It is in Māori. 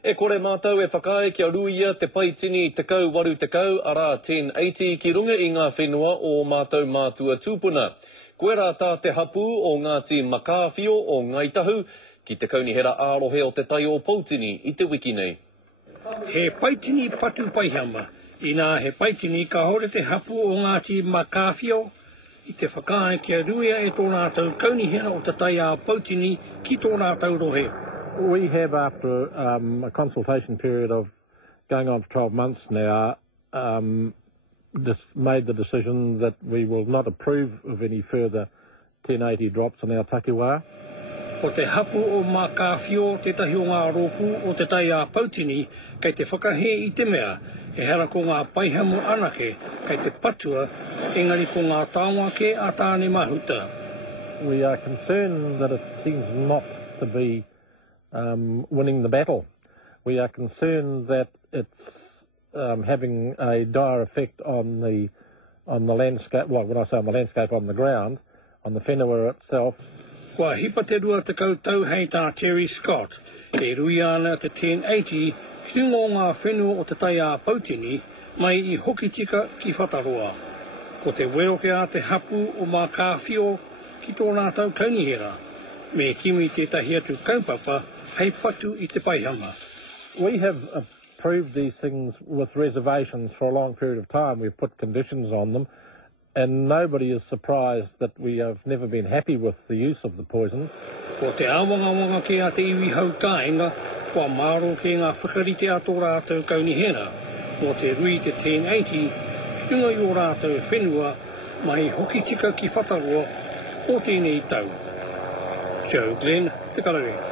E kore mātou e whakae kia ruia te paitini te kau waru te kau ara 1080 ki runga I ngā whenua o mātou mātua tūpuna. Koe rā tā te hapu o Ngāti Makawhio o Ngaitahu ki te kaunihera ārohe o te tai o Pautini I te wiki nei. He paitini patu paihama. Ina he paitini ka hore te hapu o Ngāti Makawhio I te whakae kia ruia e tō rātou kaunihera o te tai a Pautini ki tō rātou rohe. We have, after a consultation period of going on for 12 months now, made the decision that we will not approve of any further 1080 drops on our takiwā. O te hapu o Makawhio, tētahi o ngā rōpū o te tai a Pautini, kei te whakahe I te mea, e hera ko ngā paihamu anake, kei te patua, engari ko ngā tāwake a tāne mahuta. We are concerned that it seems not to be winning the battle. We are concerned that it's having a dire effect on the landscape. Well, when I say on the landscape, on the ground, on the whenua itself. Kua hipa te rua te koutou hei tā Terry Scott, e rui ana te 1080, whiungo ngā whenua o te tai a Pautini, mai I hoki tika ki whataroa. Ko te weroke a te hapu o Makawhio ki tō rātou kaunihera, me kimi tētahi atu kaupapa, hei patu I te paihama. We have approved these things with reservations for a long period of time. We've put conditions on them, and nobody is surprised that we have never been happy with the use of the poisons. Ko te awanga ke a te iwi hau kāinga, kua māro ke ngā whakarite a tō rātou kaunihera, mō te rui te 1080, whiunga I o rātou whenua, mai hoki tika ki whataroa, o tēnei tau. Joe Glenn, Te Karawe.